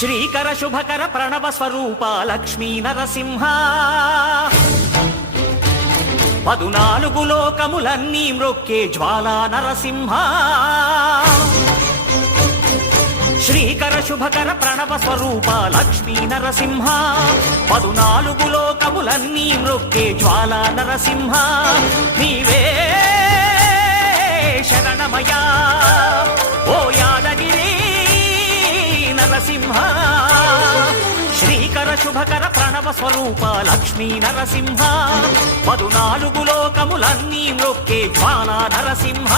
శ్రీకర శుభకర ప్రణవ స్వరూప లక్ష్మీ నరసింహ 14 లోకములన్నీ మ్రొక్కే జ్వాలా నరసింహ శ్రీకర శుభకర ప్రణవ స్వరూప లక్ష్మీ నరసింహ 14 లోకములన్నీ మ్రొక్కే జ్వాలా నరసింహ నీవే శరణమయా ఓ యాదగిరి నరసింహ శ్రీకర శుభకర ప్రణవ స్వరూప లక్ష్మీ నరసింహ 14 లోకములన్నీ మ్రొక్కే జ్వాలా నరసింహ